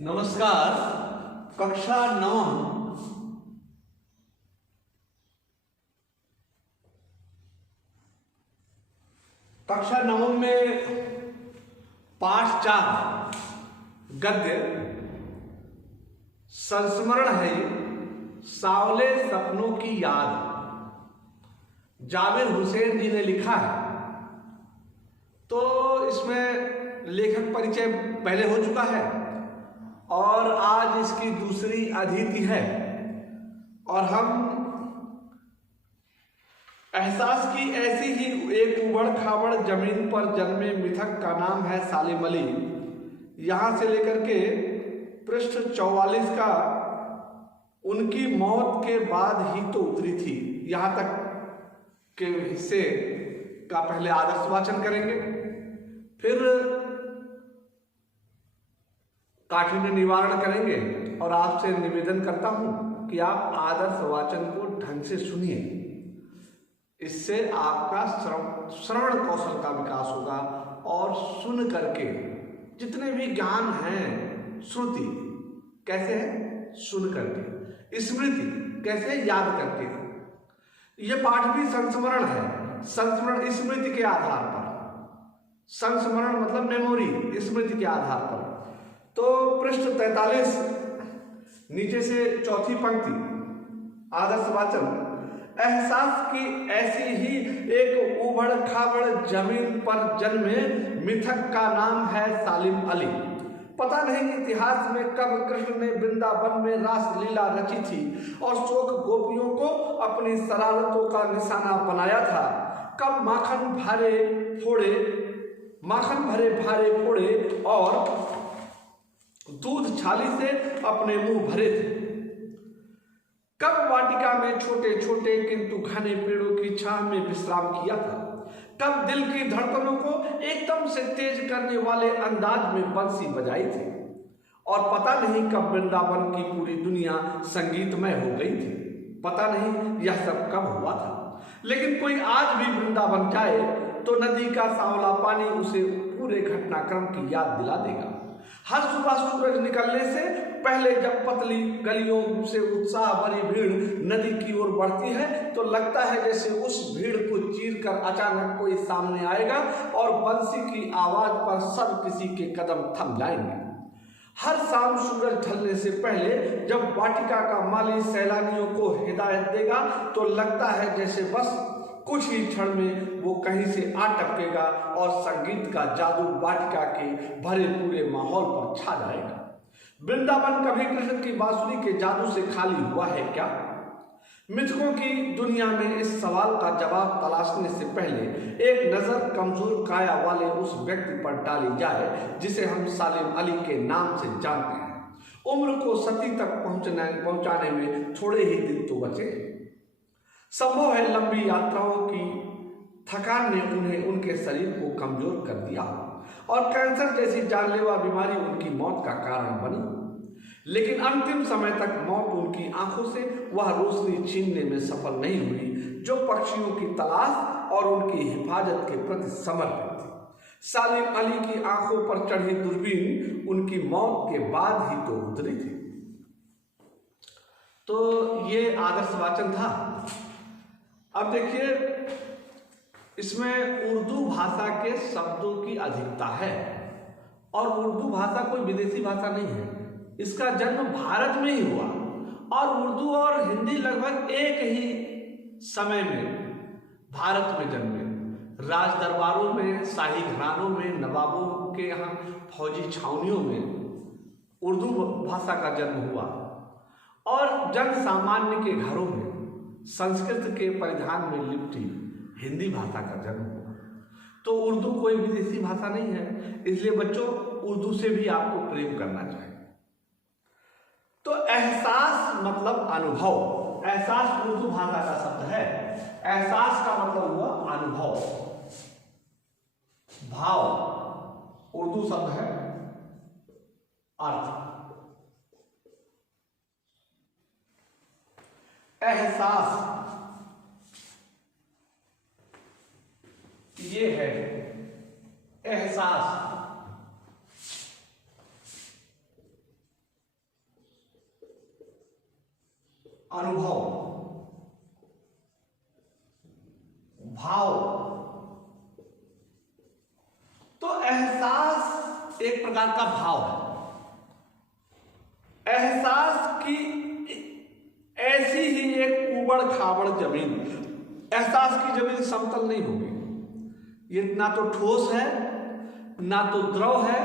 नमस्कार। कक्षा 9 में पाठ 4 गद्य संस्मरण है। सावले सपनों की याद जाबिर हुसैन जी ने लिखा है। तो इसमें लेखक परिचय पहले हो चुका है और आज इसकी दूसरी अतिथि है और हम एहसास की ऐसी ही एक उबड़ खाबड़ जमीन पर जन्मे मिथक का नाम है सालिम अली। यहाँ से लेकर के पृष्ठ 44 का उनकी मौत के बाद ही तो उतरी थी, यहाँ तक के हिस्से का पहले आदर्श वाचन करेंगे, फिर काठिन्य निवारण करेंगे और आपसे निवेदन करता हूं कि आप आदर्श वाचन को ढंग से सुनिए। इससे आपका श्रवण कौशल का विकास होगा और सुन करके जितने भी ज्ञान हैं, श्रुति कैसे है, सुन करके, स्मृति कैसे याद करके। यह पाठ भी संस्मरण है। संस्मरण स्मृति के आधार पर, संस्मरण मतलब मेमोरी, स्मृति के आधार पर। तो पृष्ठ 43 नीचे से चौथी पंक्ति, आदर्श वाचन। एहसास की ऐसी ही एक उबड़ खाबड़ जमीन पर जन्मे मिथक का नाम है सालिम अली। पता नहीं इतिहास में कब कृष्ण ने वृंदावन में रास लीला रची थी और शोक गोपियों को अपनी शरारतों का निशाना बनाया था। कब माखन भरे भारे फोड़े और दूध छाली से अपने मुंह भरे थे। कब वाटिका में छोटे छोटे किंतु घने पेड़ों की छांव में विश्राम किया था। कब दिल की धड़कनों को एकदम से तेज करने वाले अंदाज में बंसी बजाई थी। और पता नहीं कब वृंदावन की पूरी दुनिया संगीतमय हो गई थी। पता नहीं यह सब कब हुआ था, लेकिन कोई आज भी वृंदावन जाए तो नदी का सांवला पानी उसे पूरे घटनाक्रम की याद दिला देगा। हर सुबह सूरज निकलने से पहले जब पतली गलियों से उत्साह भरी भीड़ नदी की ओर बढ़ती है तो लगता है जैसे उस भीड़ को चीर कर अचानक कोई सामने आएगा और बंसी की आवाज पर सब किसी के कदम थम जाएंगे। हर शाम सूरज ढलने से पहले जब वाटिका का माली सैलानियों को हिदायत देगा तो लगता है जैसे बस कुछ ही क्षण में वो कहीं से आ टपकेगा और संगीत का जादू वाटिका के भरे पूरे माहौल पर छा जाएगा। वृंदावन कभी कृष्ण की बांसुरी के जादू से खाली हुआ है क्या? मिथकों की दुनिया में इस सवाल का जवाब तलाशने से पहले एक नजर कमजोर काया वाले उस व्यक्ति पर डाली जाए जिसे हम सालिम अली के नाम से जानते हैं। उम्र को सती तक पहुंचाने में थोड़े ही दिन तो बचे। संभव है लंबी यात्राओं की थकान ने उन्हें उनके शरीर को कमजोर कर दिया और कैंसर जैसी जानलेवा बीमारी उनकी मौत का कारण बनी। लेकिन अंतिम समय तक मौत उनकी आंखों से वह रोशनी छीनने में सफल नहीं हुई जो पक्षियों की तलाश और उनकी हिफाजत के प्रति समर्पित थी। सालिम अली की आंखों पर चढ़ी दूरबीन उनकी मौत के बाद ही तो उतरी थी। तो ये आदर्श वाचन था। अब देखिए, इसमें उर्दू भाषा के शब्दों की अधिकता है और उर्दू भाषा कोई विदेशी भाषा नहीं है। इसका जन्म भारत में ही हुआ और उर्दू और हिंदी लगभग एक ही समय में भारत में जन्मे। राज दरबारों में, शाही घरानों में, नवाबों के यहाँ फौजी छावनियों में उर्दू भाषा का जन्म हुआ और जन सामान्य के घरों में संस्कृत के परिधान में लिपटी हिंदी भाषा का जन्म हुआ। तो उर्दू कोई विदेशी भाषा नहीं है, इसलिए बच्चों उर्दू से भी आपको प्रेम करना चाहिए। तो एहसास मतलब अनुभव। एहसास उर्दू भाषा का शब्द है। एहसास का मतलब हुआ अनुभव, भाव। उर्दू शब्द है अर्थ। एहसास ये है एहसास। अनुभव, भाव। तो एहसास एक प्रकार का भाव है। एहसास की ऐसी ही एक उबड़ खाबड़ जमीन, एहसास की जमीन समतल नहीं होगी। ये ना तो ठोस है, ना तो द्रव है,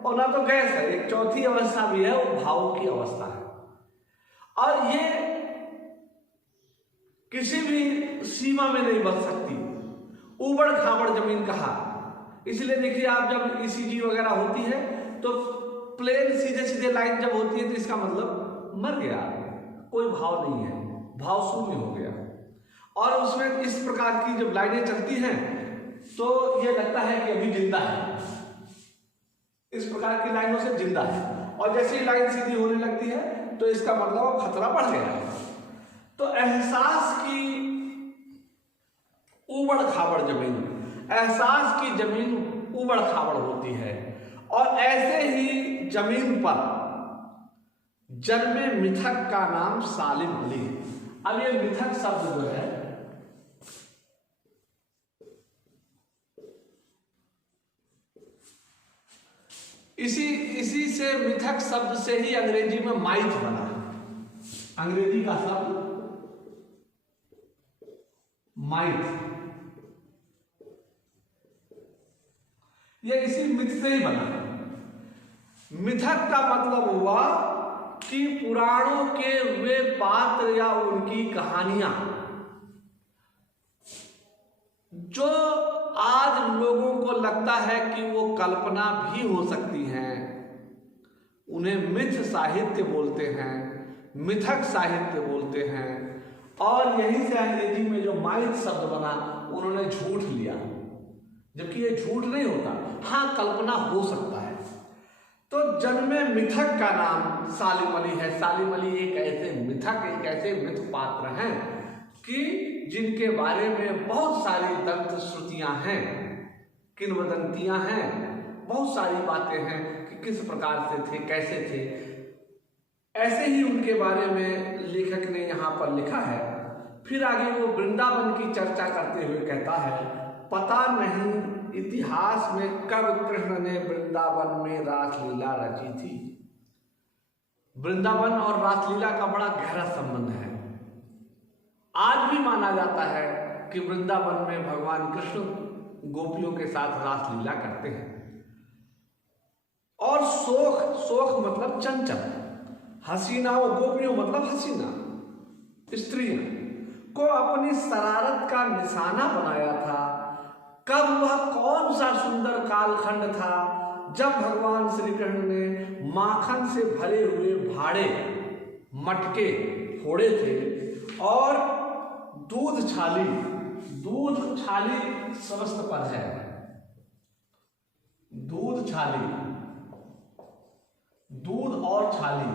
और ना तो गैस है। एक चौथी अवस्था भी है, वो भाव की अवस्था है। और ये किसी भी सीमा में नहीं बच सकती। उबड़ खाबड़ जमीन कहा, इसलिए देखिए आप जब ईसीजी वगैरह होती है तो प्लेन सीधे सीधे लाइन जब होती है तो इसका मतलब मर गया, कोई भाव नहीं है, भाव शून्य हो गया। और उसमें इस प्रकार की जब लाइनें चलती हैं तो ये लगता है कि अभी जिंदा है, इस प्रकार की लाइनों से जिंदा है। और जैसे ही लाइन सीधी होने लगती है तो इसका मतलब खतरा बढ़ गया। तो एहसास की उबड़ खाबड़ जमीन, एहसास की जमीन उबड़ खाबड़ होती है। और ऐसे ही जमीन पर जन्मे मिथक का नाम सालिम अली। अब ये मिथक शब्द जो है, इसी से मिथक शब्द से ही अंग्रेजी में माइथ बना। अंग्रेजी का शब्द माइथ, ये इसी मिथ से ही बना। मिथक का मतलब हुआ कि पुराणों के वे पात्र या उनकी कहानियां जो आज लोगों को लगता है कि वो कल्पना भी हो सकती हैं, उन्हें मिथ साहित्य बोलते हैं, मिथक साहित्य बोलते हैं। और यहीं से अंग्रेजी में जो माइथ शब्द बना, उन्होंने झूठ लिया, जबकि ये झूठ नहीं होता, हाँ कल्पना हो सकता है। तो जन्मे मिथक का नाम सालिम अली है। सालिम अली एक ऐसे मिथक, एक ऐसे मिथ पात्र हैं कि जिनके बारे में बहुत सारी दंत श्रुतियां हैं, किंवदंतियां हैं, बहुत सारी बातें हैं कि किस प्रकार से थे, कैसे थे। ऐसे ही उनके बारे में लेखक ने यहाँ पर लिखा है। फिर आगे वो वृंदावन की चर्चा करते हुए कहता है, पता नहीं इतिहास में कब कृष्ण ने वृंदावन में रासलीला रची थी। वृंदावन और रासलीला का बड़ा गहरा संबंध है। आज भी माना जाता है कि वृंदावन में भगवान कृष्ण गोपियों के साथ रासलीला करते हैं। और शोक मतलब चंचल, हसीनाओं, गोपियों मतलब हसीना स्त्रियां को अपनी शरारत का निशाना बनाया था। कब वह कौन सा सुंदर कालखंड था जब भगवान श्री कृष्ण ने माखन से भरे हुए भाड़े, मटके फोड़े थे और दूध छाली समस्त पर है, दूध छाली, दूध और छाली,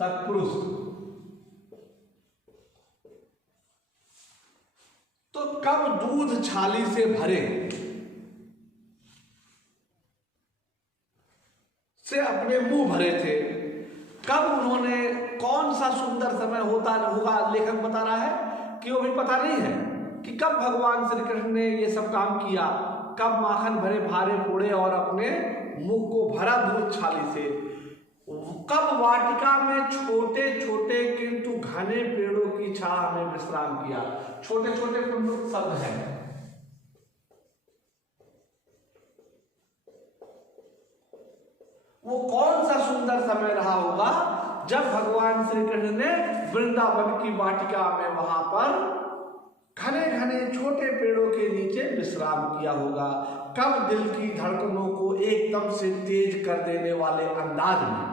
तत्पुरुष। तो कब दूध छाली से भरे से अपने मुंह भरे थे, कब उन्होंने, कौन सा सुंदर समय होता होगा, लेखक बता रहा है कि वो भी पता नहीं है कि कब भगवान श्री कृष्ण ने ये सब काम किया, कब माखन भरे भारे फोड़े और अपने मुख को भरा दूध छाली से, कब वाटिका में छोटे छोटे किंतु घने पेड़ों की छाया में विश्राम किया। छोटे छोटे पुनरुक्त शब्द हैं। वो कौन सा सुंदर समय रहा होगा जब भगवान श्री कृष्ण ने वृंदावन की वाटिका में वहां पर घने घने छोटे पेड़ों के नीचे विश्राम किया होगा। कब दिल की धड़कनों को एकदम से तेज कर देने वाले अंदाज में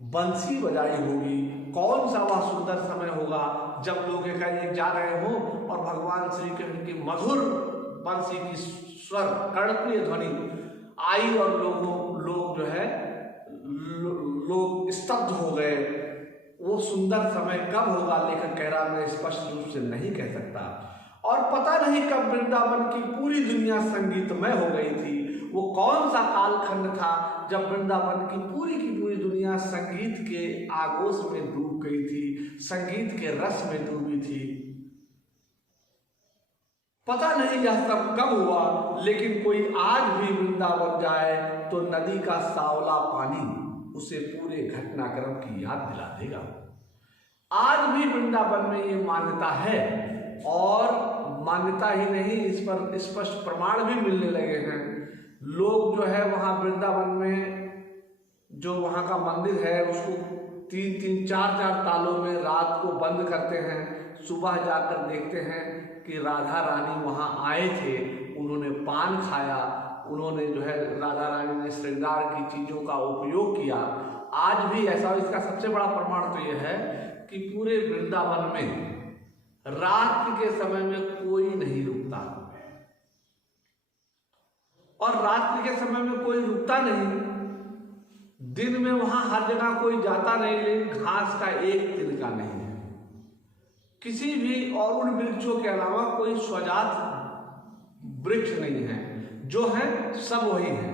बंसी बजाई होगी। कौन सा वह सुंदर समय होगा जब लोग एक जा रहे हो और भगवान श्री कृष्ण की मधुर बंसी की स्वर, कर्णप्रिय ध्वनि आई और लोग जो है लोग स्तब्ध हो गए। वो सुंदर समय कब होगा, लेखक कह रहा, मैं स्पष्ट रूप से नहीं कह सकता। और पता नहीं कब वृंदावन की पूरी दुनिया संगीतमय हो गई थी वो कौन सा कालखंड था जब वृंदावन की पूरी दुनिया संगीत के आगोश में डूब गई थी, संगीत के रस में डूबी थी। पता नहीं यह सब कब हुआ, लेकिन कोई आज भी वृंदावन जाए तो नदी का सांवला पानी उसे पूरे घटनाक्रम की याद दिला देगा। आज भी वृंदावन में ये मान्यता है, और मान्यता ही नहीं, इस पर स्पष्ट प्रमाण भी मिलने लगे हैं। लोग जो है वहाँ वृंदावन में जो वहाँ का मंदिर है उसको 3-3, 4-4 तालों में रात को बंद करते हैं। सुबह जाकर देखते हैं कि राधा रानी वहाँ आए थे, उन्होंने पान खाया, उन्होंने जो है राधा रानी ने श्रृंगार की चीज़ों का उपयोग किया। आज भी ऐसा, इसका सबसे बड़ा प्रमाण तो यह है कि पूरे वृंदावन में रात्रि के समय में कोई नहीं रुकता, और रात्रि के समय में कोई रुकता नहीं। दिन में वहां हर जगह कोई जाता नहीं, लेकिन घास का एक तिनका नहीं है। किसी भी और उन वृक्षों के अलावा कोई स्वजात वृक्ष नहीं है, जो है सब वही है।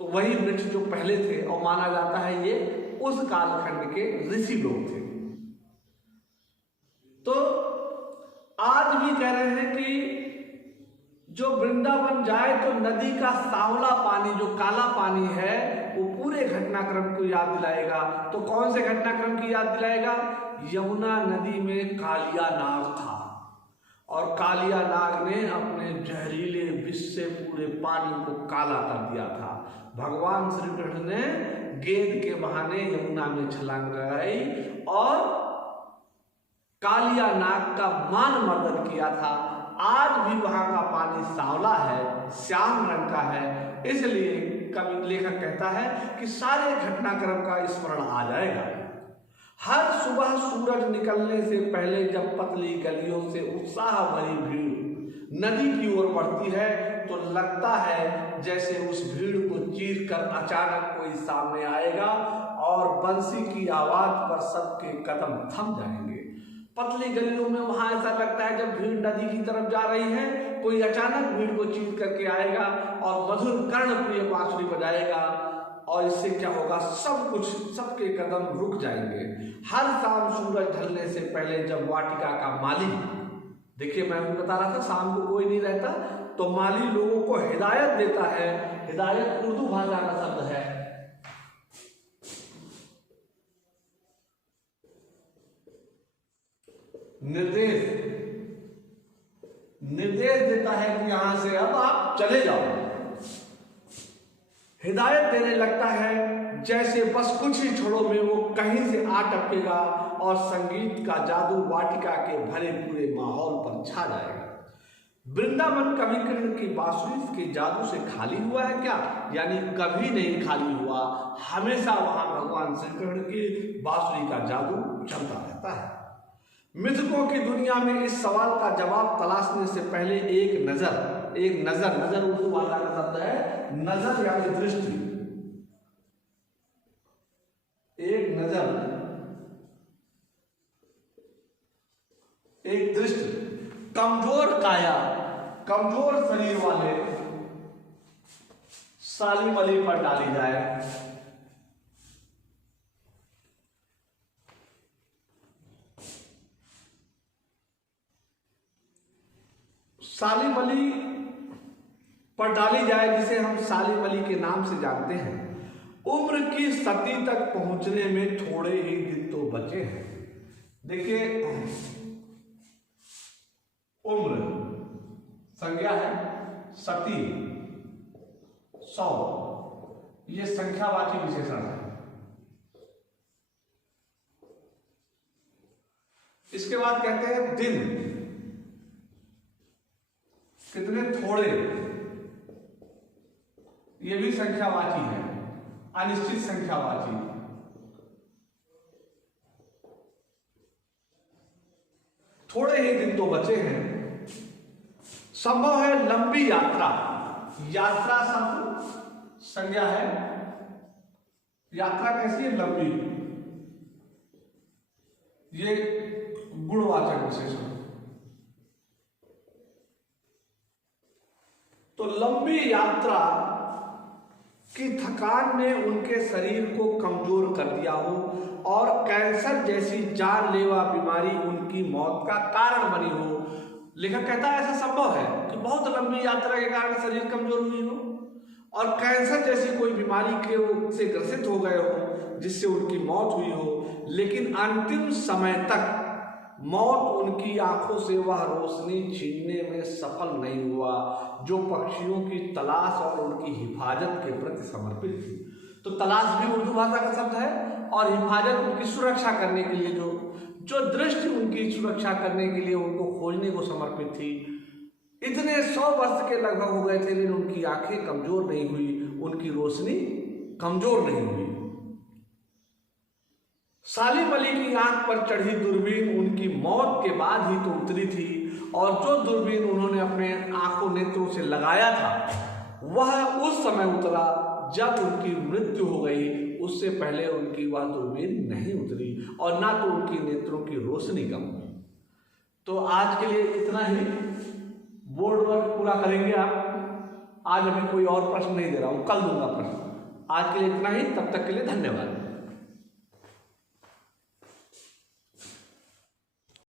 तो वही वृक्ष जो पहले थे, और माना जाता है ये उस कालखंड के ऋषि लोग थे। तो आज भी कह रहे हैं कि जो वृंदावन जाए तो नदी का सांवला पानी, जो काला पानी है, वो पूरे घटनाक्रम को याद दिलाएगा। तो कौन से घटनाक्रम की याद दिलाएगा? यमुना नदी में कालिया नाग था, और कालिया नाग ने अपने जहरीले विष से पूरे पानी को काला कर दिया था। भगवान श्री कृष्ण ने गेंद के बहाने यमुना में छलांग लगाई और कालिया नाग का मान मर्दन किया था। आज भी वहां का पानी सांवला है, श्याम रंग का है। इसलिए कवि लेखक कहता है कि सारे घटनाक्रम का स्मरण आ जाएगा। हर सुबह सूरज निकलने से पहले जब पतली गलियों से उत्साह भरी भीड़ नदी की ओर बढ़ती है, तो लगता है जैसे उस भीड़ को चीर कर अचानक कोई सामने आएगा और बंसी की आवाज पर सबके कदम थम जाएंगे। पतली गलियों में वहां ऐसा लगता है जब भीड़ नदी की तरफ जा रही है, कोई अचानक भीड़ को चीर करके आएगा और मधुर कर्णप्रिय बांसुरी बजाएगा, और इससे क्या होगा, सब कुछ, सबके कदम रुक जाएंगे। हर शाम सूरज ढलने से पहले जब वाटिका का माली, देखिए मैं आपको बता रहा था शाम को कोई नहीं रहता, तो माली लोगों को हिदायत देता है। हिदायत उर्दू भाषा का शब्द है। निर्देश देता है कि यहां से अब आप चले जाओ। हिदायत देने लगता है जैसे बस कुछ ही क्षणों में वो कहीं से आ टपकेगा और संगीत का जादू वाटिका के भरे पूरे माहौल पर छा जाएगा। वृंदावन कभी कृष्ण की बांसुरी के जादू से खाली हुआ है क्या? यानी कभी नहीं खाली हुआ, हमेशा वहां भगवान श्री कृष्ण की बांसुरी का जादू चलता रहता है। मिथकों की दुनिया में इस सवाल का जवाब तलाशने से पहले एक नजर उर्दू भाषा का शब्द है, नजर यानी दृष्टि, एक नजर, एक दृष्टि, कमजोर काया, कमजोर शरीर वाले सालिम अली पर डाली जाए। सालिम अली पर डाली जाए, जिसे हम सालिम अली के नाम से जानते हैं। उम्र की सती तक पहुंचने में थोड़े ही दिन तो बचे हैं। देखिए, उम्र संज्ञा है, सती 100, ये संख्यावाची विशेषण है। इसके बाद कहते हैं दिन, कितने थोड़े, ये भी संख्यावाची है, अनिश्चित संख्यावाची। थोड़े ही दिन तो बचे हैं। संभव है लंबी यात्रा, यात्रा शब्द संज्ञा है, यात्रा कैसी है, लंबी, ये गुणवाचक विशेषण। तो लंबी यात्रा की थकान ने उनके शरीर को कमजोर कर दिया हो और कैंसर जैसी जानलेवा बीमारी उनकी मौत का कारण बनी हो। लेखक कहता है ऐसा संभव है कि बहुत लंबी यात्रा के कारण शरीर कमजोर हुई हो और कैंसर जैसी कोई बीमारी के से ग्रसित हो गए हो जिससे उनकी मौत हुई हो, लेकिन अंतिम समय तक मौत उनकी आंखों से वह रोशनी छीनने में सफल नहीं हुआ जो पक्षियों की तलाश और उनकी हिफाजत के प्रति समर्पित थी। तो तलाश भी उर्दू भाषा का शब्द है और हिफाजत उनकी सुरक्षा करने के लिए जो दृष्टि उनकी सुरक्षा करने के लिए उनको खोजने को समर्पित थी। इतने 100 वर्ष के लगभग हो गए थे लेकिन उनकी आंखें कमजोर नहीं हुई, उनकी रोशनी कमजोर नहीं हुई। सालिम अली की आंख पर चढ़ी दूरबीन उनकी मौत के बाद ही तो उतरी थी और जो दूरबीन उन्होंने अपने आंखों नेत्रों से लगाया था वह उस समय उतरा जब उनकी मृत्यु हो गई। उससे पहले उनकी वह दूरबीन नहीं उतरी और ना तो उनकी नेत्रों की रोशनी कम हुई। तो आज के लिए इतना ही, बोर्ड वर्क पूरा करेंगे आप। आज अभी कोई और प्रश्न नहीं दे रहा हूं, कल दूंगा प्रश्न। आज के लिए इतना ही, तब तक के लिए धन्यवाद।